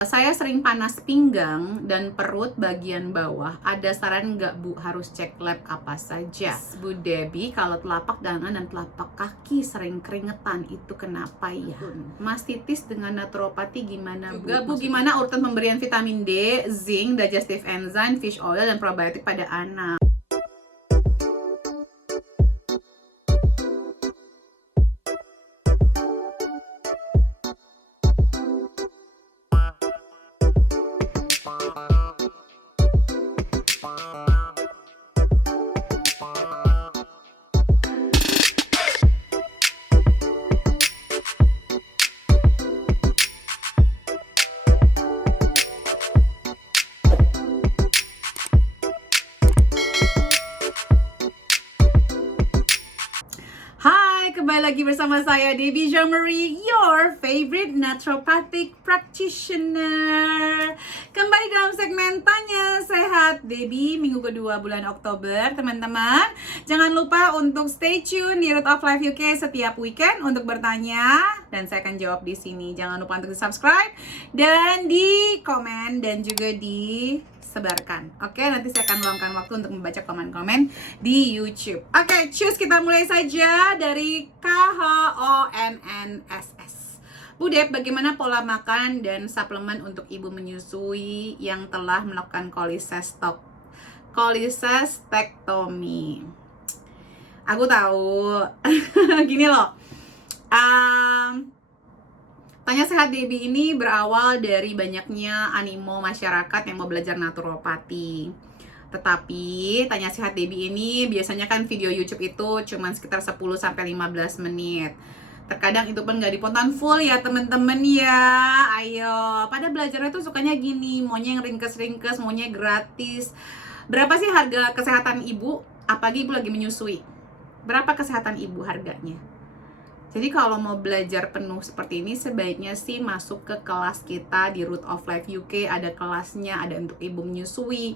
Saya sering panas pinggang dan perut bagian bawah. Ada saran nggak Bu harus cek lab apa saja? Bu Debbie, kalau telapak tangan dan telapak kaki sering keringetan itu kenapa ya? Mastitis dengan naturopati gimana Bu? Gimana urutan pemberian vitamin D, zinc, digestive enzyme, fish oil, dan probiotik pada anak? Hai, kembali lagi bersama saya Debbie Jean-Marie, your favorite naturopathic practitioner. Kembali dalam segmen Tanya Sehat Debbie, minggu kedua bulan Oktober. Teman-teman, jangan lupa untuk stay tune di Root of Life UK setiap weekend untuk bertanya, dan saya akan jawab di sini. Jangan lupa untuk subscribe dan di komen dan juga di sebarkan. Oke, nanti saya akan luangkan waktu untuk membaca komen-komen di YouTube. Oke, choose, kita mulai saja dari KHONNSS. Bu Deb, bagaimana pola makan dan suplemen untuk ibu menyusui yang telah melakukan cholecystectomy? Aku tahu. Gini loh. Tanya Sehat Debbie ini berawal dari banyaknya animo masyarakat yang mau belajar naturopati. Tetapi Tanya Sehat Debbie ini biasanya kan video YouTube itu cuma sekitar 10-15 menit. Terkadang itu pun nggak diponton full ya temen-temen ya. Ayo, pada belajarnya tuh sukanya gini, maunya yang ringkes-ringkes, maunya gratis. Berapa sih harga kesehatan ibu? Apalagi ibu lagi menyusui. Berapa kesehatan ibu harganya? Jadi kalau mau belajar penuh seperti ini, sebaiknya sih masuk ke kelas kita di Root of Life UK. Ada kelasnya, ada untuk ibu menyusui.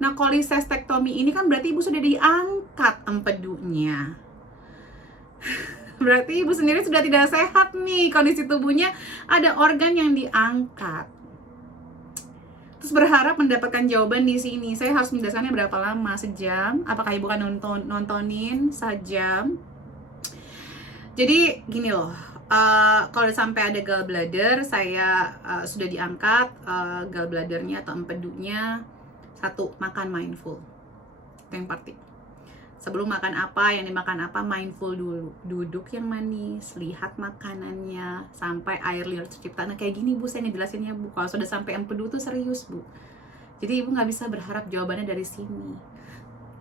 Nah, cholecystectomy ini kan berarti ibu sudah diangkat empedunya. Berarti ibu sendiri sudah tidak sehat nih, kondisi tubuhnya ada organ yang diangkat. Terus berharap mendapatkan jawaban di sini. Saya harus menjelaskannya berapa lama? Sejam? Apakah ibu kan nontonin sejam? Jadi gini loh, kalau sampai ada gallbladder, saya sudah diangkat gallbladdernya atau empedunya. Satu, makan mindful. Itu yang pasti. Sebelum makan apa, yang dimakan apa, mindful dulu. Duduk yang manis, lihat makanannya, sampai air liur tercipta. Nah kayak gini Bu, saya ngejelasinnya Bu. Kalau sudah sampai empedu tuh serius Bu. Jadi ibu nggak bisa berharap jawabannya dari sini.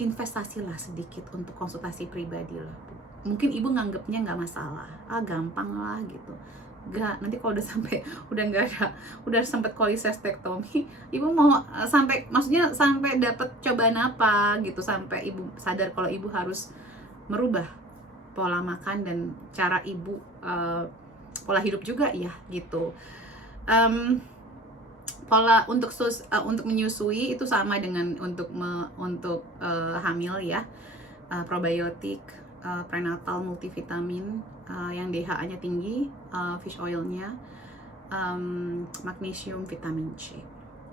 Investasilah sedikit untuk konsultasi pribadi lah Bu. Mungkin ibu nganggepnya nggak masalah, gampang lah gitu. Nggak, nanti kalau udah sampai udah sempet cholecystectomy, ibu mau maksudnya sampai dapat cobaan apa gitu, sampai ibu sadar kalau ibu harus merubah pola makan dan cara ibu pola hidup juga ya gitu. Pola untuk menyusui itu sama dengan untuk hamil ya. Probiotik, prenatal multivitamin, yang DHA-nya tinggi, fish oil-nya, magnesium, vitamin C.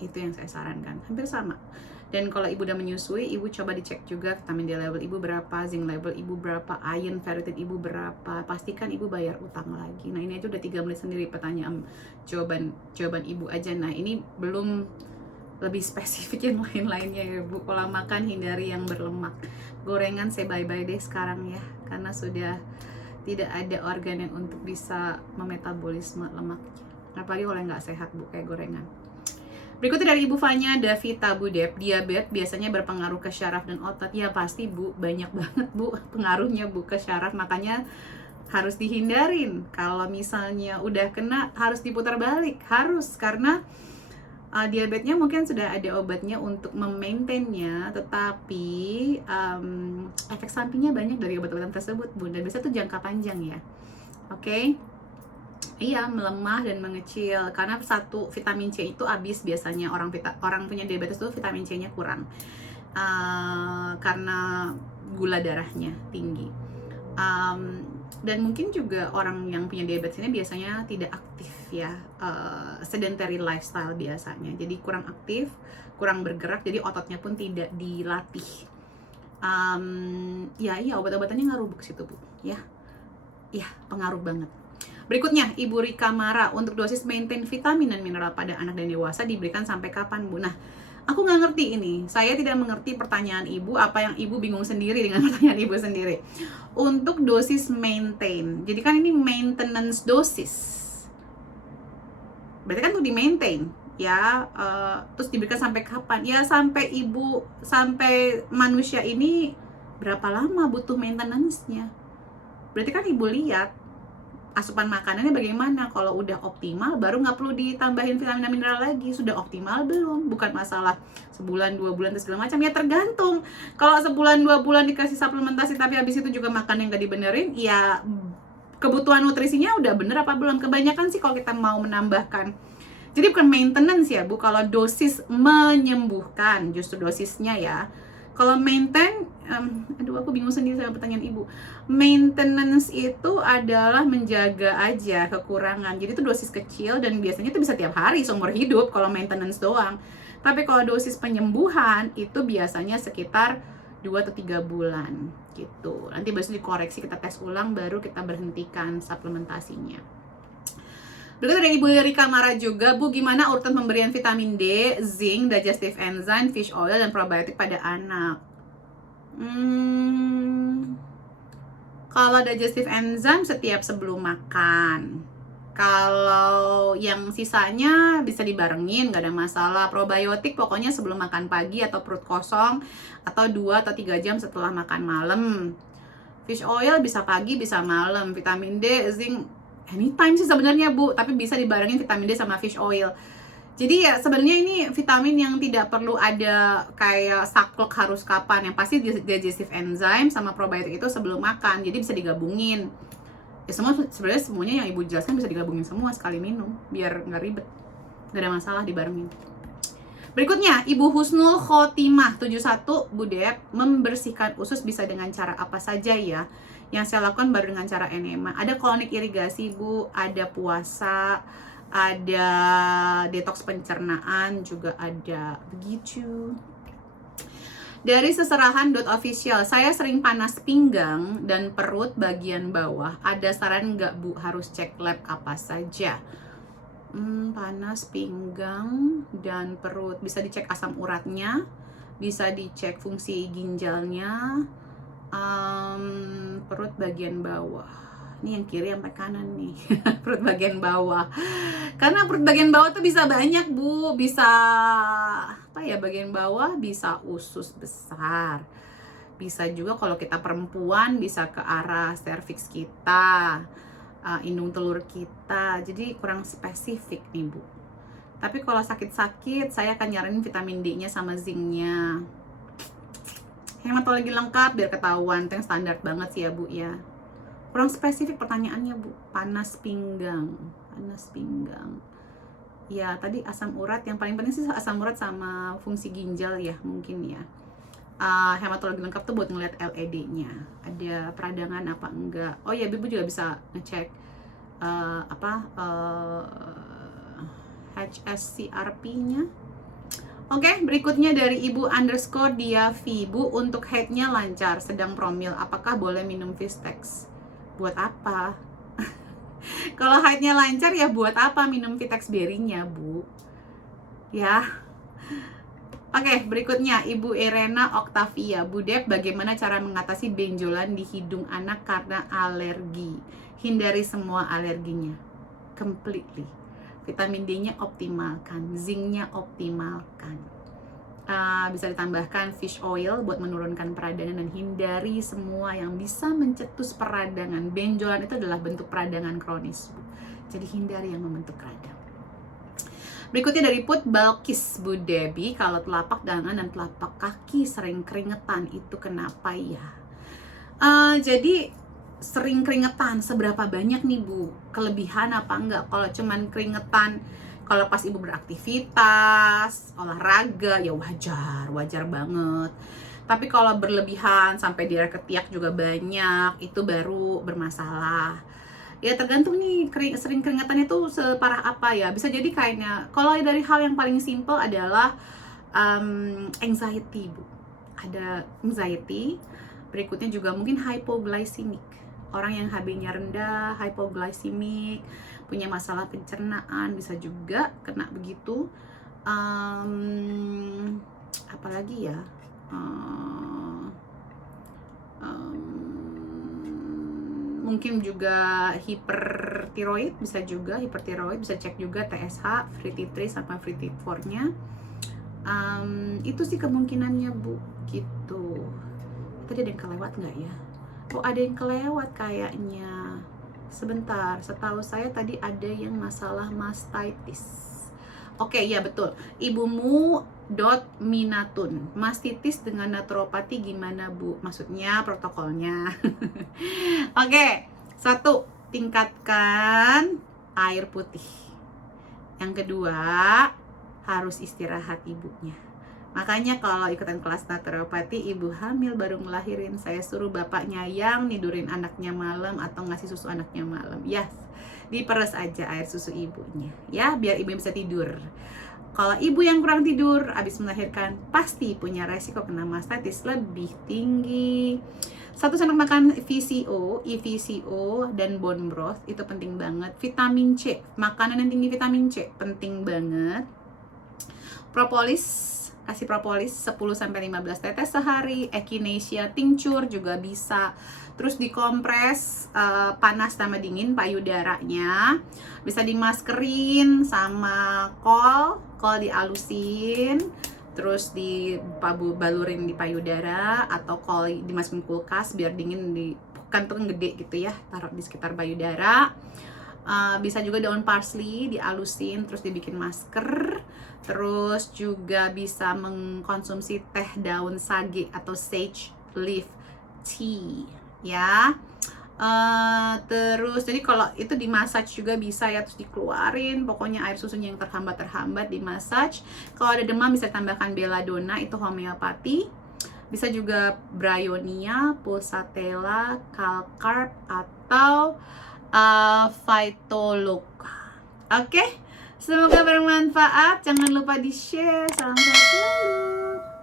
Itu yang saya sarankan. Hampir sama. Dan kalau ibu udah menyusui, ibu coba dicek juga vitamin D level ibu berapa, zinc level ibu berapa, iron, ferritin ibu berapa. Pastikan ibu bayar utang lagi. Nah, ini aja udah 3 menit sendiri pertanyaan jawaban ibu aja. Nah, ini belum lebih spesifik yang lain-lainnya ya Bu. Pola makan, hindari yang berlemak. Gorengan saya bye-bye deh sekarang ya, karena sudah tidak ada organ yang untuk bisa memetabolisme lemaknya. Apalagi kalau nggak sehat Bu, kayak gorengan. Berikutnya dari Ibu Fanya Davita, Bu Deb, diabetes biasanya berpengaruh ke syaraf dan otot. Ya pasti Bu, banyak banget Bu pengaruhnya Bu ke syaraf, makanya harus dihindarin. Kalau misalnya udah kena harus diputar balik, harus, karena diabetesnya mungkin sudah ada obatnya untuk memaintainnya, tetapi efek sampingnya banyak dari obat-obatan tersebut Bu, dan biasanya itu jangka panjang ya. Oke. Iya, melemah dan mengecil karena satu, vitamin C itu habis biasanya. Orang punya diabetes itu vitamin C-nya kurang karena gula darahnya tinggi. Dan mungkin juga orang yang punya diabetes ini biasanya tidak aktif ya, sedentary lifestyle biasanya, jadi kurang aktif, kurang bergerak, jadi ototnya pun tidak dilatih. Ya iya, obat-obatannya ngaruh ke situ Bu ya, pengaruh banget. Berikutnya, Ibu Rika Mara, untuk dosis maintain vitamin dan mineral pada anak dan dewasa diberikan sampai kapan Bu? Nah, aku nggak ngerti ini. Saya tidak mengerti pertanyaan Ibu, apa yang Ibu bingung sendiri dengan pertanyaan Ibu sendiri. Untuk dosis maintain, jadi kan ini maintenance dosis. Berarti kan untuk di-maintain, ya. Terus diberikan sampai kapan? Ya sampai manusia ini berapa lama butuh maintenance-nya. Berarti kan Ibu lihat asupan makanannya bagaimana. Kalau udah optimal baru nggak perlu ditambahin vitamin dan mineral lagi. Sudah optimal belum? Bukan masalah sebulan 2 bulan segala macam, ya tergantung. Kalau sebulan 2 bulan dikasih suplementasi tapi habis itu juga makan yang nggak dibenerin, ya kebutuhan nutrisinya udah bener apa belum. Kebanyakan sih kalau kita mau menambahkan, jadi bukan maintenance ya Bu, kalau dosis menyembuhkan justru dosisnya ya. Kalau maintain, aduh aku bingung sendiri sama pertanyaan Ibu. Maintenance itu adalah menjaga aja kekurangan. Jadi itu dosis kecil dan biasanya itu bisa tiap hari seumur hidup kalau maintenance doang. Tapi kalau dosis penyembuhan itu biasanya sekitar 2 atau 3 bulan gitu. Nanti besok dikoreksi, kita tes ulang baru kita berhentikan suplementasinya. Berikut dari Ibu Rika Mara juga, Bu, gimana urutan pemberian vitamin D, zinc, digestive enzyme, fish oil, dan probiotik pada anak? Kalau digestive enzyme setiap sebelum makan. Kalau yang sisanya bisa dibarengin, gak ada masalah. Probiotik pokoknya sebelum makan pagi atau perut kosong, atau 2 atau 3 jam setelah makan malam. Fish oil bisa pagi, bisa malam. Vitamin D, zinc, anytime sih sebenarnya Bu, tapi bisa dibarengin vitamin D sama fish oil. Jadi ya sebenarnya ini vitamin yang tidak perlu ada kayak saklek harus kapan. Yang pasti digestive enzyme sama probiotik itu sebelum makan, jadi bisa digabungin. Ya sebenarnya semuanya yang Ibu jelaskan bisa digabungin semua sekali minum, biar nggak ribet, nggak ada masalah dibarengin. Berikutnya, Ibu Husnul Khotimah 71, Bu Dep, membersihkan usus bisa dengan cara apa saja ya? Yang saya lakukan baru dengan cara enema. Ada kolonic irigasi Bu, ada puasa, ada detox pencernaan, juga ada begitu. Dari seserahan.official, saya sering panas pinggang dan perut bagian bawah. Ada saran nggak Bu, harus cek lab apa saja? Panas pinggang dan perut, bisa dicek asam uratnya, bisa dicek fungsi ginjalnya. Perut bagian bawah, ini yang kiri sampai kanan nih. Perut bagian bawah, karena perut bagian bawah tuh bisa banyak Bu, bisa apa ya, bagian bawah bisa usus besar, bisa juga kalau kita perempuan bisa ke arah serviks kita, indung telur kita, jadi kurang spesifik nih Bu. Tapi kalau sakit-sakit saya akan nyaranin vitamin D-nya sama zinc-nya. Hematologi lengkap biar ketahuan, itu yang standar banget sih ya Bu ya. Kurang spesifik pertanyaannya Bu. Panas pinggang. Ya tadi asam urat, yang paling penting sih asam urat sama fungsi ginjal ya mungkin ya. Hematologi lengkap tuh buat ngeliat LED-nya, ada peradangan apa enggak. Oh ya, Ibu juga bisa ngecek HSCRP-nya. Oke, berikutnya dari Ibu _Diavi, Bu, untuk headnya lancar, sedang promil, apakah boleh minum Vistex? Buat apa? Kalau headnya lancar ya buat apa minum Vitex Berry-nya Bu? Ya. Oke, berikutnya Ibu Irena Octavia, Bu Dep, bagaimana cara mengatasi benjolan di hidung anak karena alergi? Hindari semua alerginya completely. Vitamin D-nya optimalkan, zinc-nya optimalkan. Bisa ditambahkan fish oil buat menurunkan peradangan dan hindari semua yang bisa mencetus peradangan. Benjolan itu adalah bentuk peradangan kronis, Bu. Jadi hindari yang membentuk radang. Berikutnya dari Put Balkis, Bu Debbie, kalau telapak tangan dan telapak kaki sering keringetan itu kenapa ya? Jadi sering keringetan, seberapa banyak nih Bu? Kelebihan apa enggak? Kalau cuman keringetan kalau pas Ibu beraktivitas, olahraga, ya wajar banget. Tapi kalau berlebihan sampai daerah ketiak juga banyak, itu baru bermasalah. Ya tergantung nih sering keringatannya tuh separah apa ya. Bisa jadi kayaknya kalau dari hal yang paling simple adalah anxiety, Bu. Ada anxiety. Berikutnya juga mungkin hypoglycemic. Orang yang HB-nya rendah, hypoglycemic, punya masalah pencernaan bisa juga kena begitu. Apalagi ya, mungkin juga hipertiroid, bisa juga hipertiroid, bisa cek juga TSH, free T3 sama free T4 nya. Itu sih kemungkinannya, Bu, gitu. Tadi ada yang kelewat nggak ya? Oh, ada yang kelewat kayaknya. Sebentar, setahu saya tadi ada yang masalah mastitis. Oke, ya betul. Ibumu minatun. Mastitis dengan naturopati gimana, Bu? Maksudnya protokolnya. Oke, 1, tingkatkan air putih. Yang kedua, harus istirahat ibunya. Makanya kalau ikutan kelas naturopati, ibu hamil baru ngelahirin, saya suruh bapaknya yang nidurin anaknya malam atau ngasih susu anaknya malam. Yes, diperes aja air susu ibunya, ya, biar ibu bisa tidur. Kalau ibu yang kurang tidur abis melahirkan, pasti punya resiko kena mastitis lebih tinggi. 1 sendok makan VCO, EVCO, dan bone broth itu penting banget. Vitamin C, makanan yang tinggi vitamin C penting banget. Propolis, kasih propolis 10-15 tetes sehari. Echinacea tincture juga bisa. Terus dikompres panas sama dingin payudaranya. Bisa dimaskerin sama kol dialusin, terus dibalurin di payudara, atau kol dimasukin kulkas biar dingin, di kantong gede gitu ya, taruh di sekitar payudara. Bisa juga daun parsley dialusin terus dibikin masker. Terus juga bisa mengkonsumsi teh daun sage atau sage leaf tea, ya. Terus jadi kalau itu dimassage juga bisa ya, terus dikeluarin pokoknya air susunya yang terhambat dimassage. Kalau ada demam bisa tambahkan belladonna, itu homeopati. Bisa juga bryonia, pulsatilla, calcarb, atau Phytolux. Oke, semoga bermanfaat. Jangan lupa di-share. Salam sehat selalu.